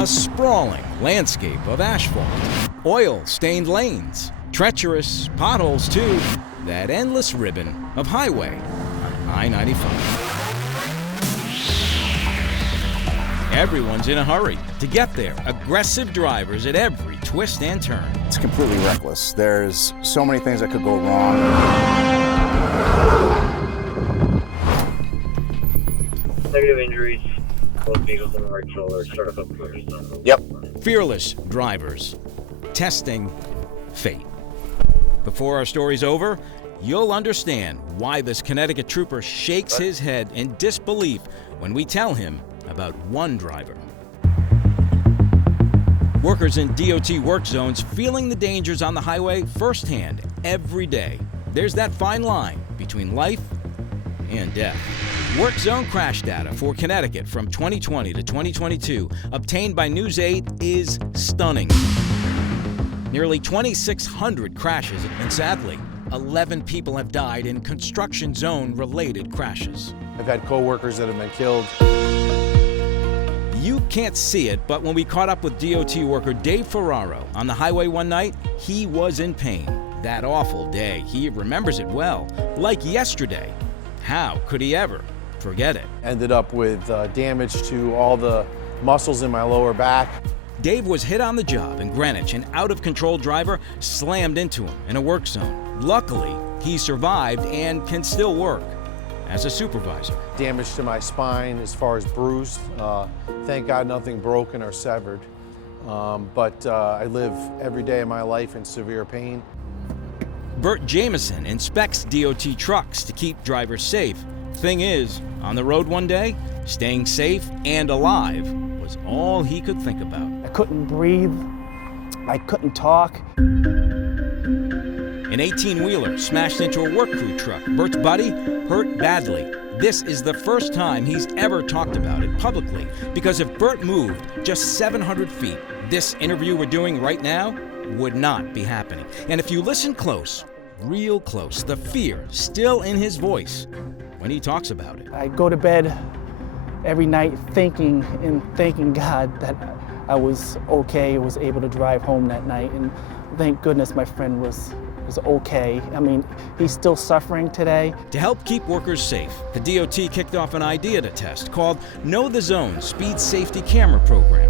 A sprawling landscape of asphalt, oil-stained lanes, treacherous potholes too, that endless ribbon of highway on I-95. Everyone's in a hurry to get there. Aggressive drivers at every twist and turn. It's completely reckless. There's so many things that could go wrong. Negative injuries. Both vehicles on the right shoulder. Start up first. Yep. Fearless drivers testing fate. Before our story's over, you'll understand why this Connecticut trooper shakes his head in disbelief when we tell him about one driver. Workers in DOT work zones feeling the dangers on the highway firsthand every day. There's that fine line between life and death. Work zone crash data for Connecticut from 2020 to 2022 obtained by News 8 is stunning. Nearly 2,600 crashes, and sadly, 11 people have died in construction zone related crashes. I've had co-workers that have been killed. You can't see it, but when we caught up with DOT worker Dave Ferraro on the highway one night, he was in pain. That awful day, he remembers it well, like yesterday. How could he ever forget it? Ended up with damage to all the muscles in my lower back. Dave was hit on the job in Greenwich. An out-of-control driver slammed into him in a work zone. Luckily, he survived and can still work as a supervisor. Damage to my spine as far as bruised. Thank God nothing broken or severed. But I live every day of my life in severe pain. Bert Jameson inspects DOT trucks to keep drivers safe. Thing is, on the road one day, staying safe and alive was all he could think about. I couldn't breathe. I couldn't talk. An 18-wheeler smashed into a work crew truck. Bert's buddy hurt badly. This is the first time he's ever talked about it publicly, because if Bert moved just 700 feet, this interview we're doing right now would not be happening. And if you listen close, real close, the fear still in his voice when he talks about it. I go to bed every night thanking God that I was okay, was able to drive home that night, and thank goodness my friend was okay. I mean, he's still suffering today. To help keep workers safe, the DOT kicked off an idea to test called Know the Zone Speed Safety Camera Program.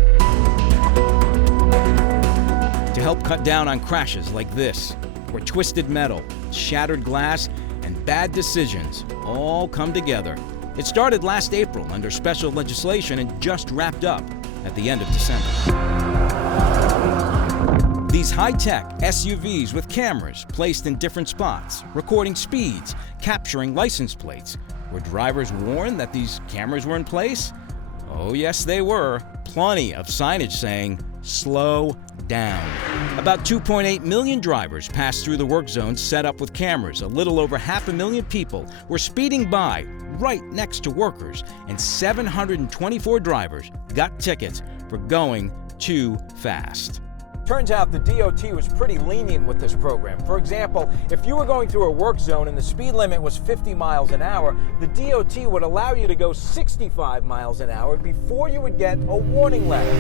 To help cut down on crashes like this, where twisted metal, shattered glass, and bad decisions all come together. It started last April under special legislation and just wrapped up at the end of December. These high-tech SUVs with cameras placed in different spots, recording speeds, capturing license plates. Were drivers warned that these cameras were in place? Oh yes, they were. Plenty of signage saying, slow down. About 2.8 million drivers passed through the work zones set up with cameras. A little over 500,000 people were speeding by right next to workers, and 724 drivers got tickets for going too fast. Turns out the DOT was pretty lenient with this program. For example, if you were going through a work zone and the speed limit was 50 miles an hour, the DOT would allow you to go 65 miles an hour before you would get a warning letter.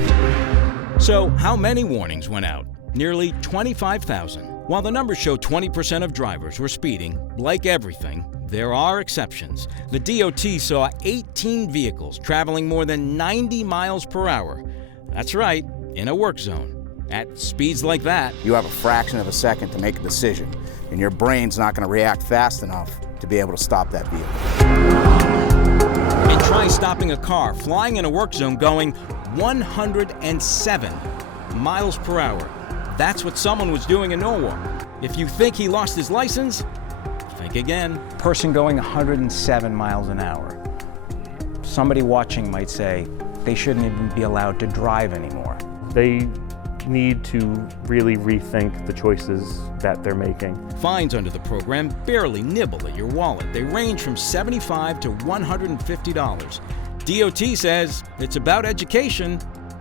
So how many warnings went out? Nearly 25,000. While the numbers show 20% of drivers were speeding, like everything, there are exceptions. The DOT saw 18 vehicles traveling more than 90 miles per hour. That's right, in a work zone. At speeds like that, You have a fraction of a second to make a decision, and your brain's not going to react fast enough to be able to stop that vehicle. and try stopping a car flying in a work zone going 107 miles per hour. That's what someone was doing in Norwalk. If you think he lost his license, think again. Person going 107 miles an hour. Somebody watching might say they shouldn't even be allowed to drive anymore. They need to really rethink the choices that they're making. Fines under the program barely nibble at your wallet. They range from $75 to $150. DOT says it's about education,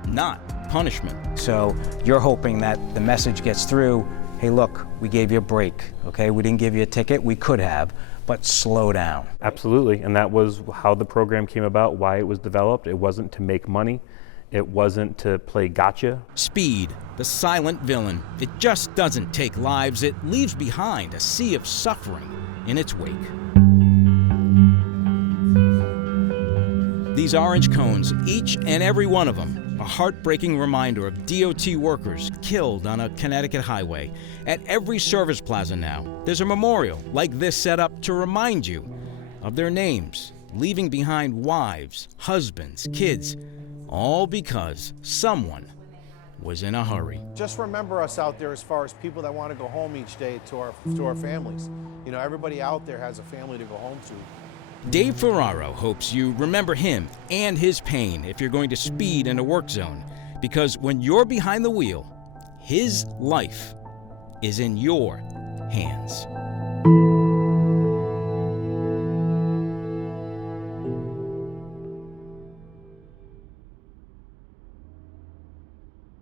not punishment. So you're hoping that the message gets through, hey look, we gave you a break, okay? We didn't give you a ticket, we could have, but slow down. Absolutely, and that was how the program came about, why it was developed. It wasn't to make money. It wasn't to play gotcha. Speed, the silent villain. It just doesn't take lives, it leaves behind a sea of suffering in its wake. These orange cones, each and every one of them, a heartbreaking reminder of DOT workers killed on a Connecticut highway. At every service plaza now, there's a memorial like this set up to remind you of their names, leaving behind wives, husbands, kids, all because someone was in a hurry. Just remember us out there as far as people that want to go home each day to our families. You know, everybody out there has a family to go home to. Dave Ferraro hopes you remember him and his pain if you're going to speed in a work zone, because when you're behind the wheel, his life is in your hands.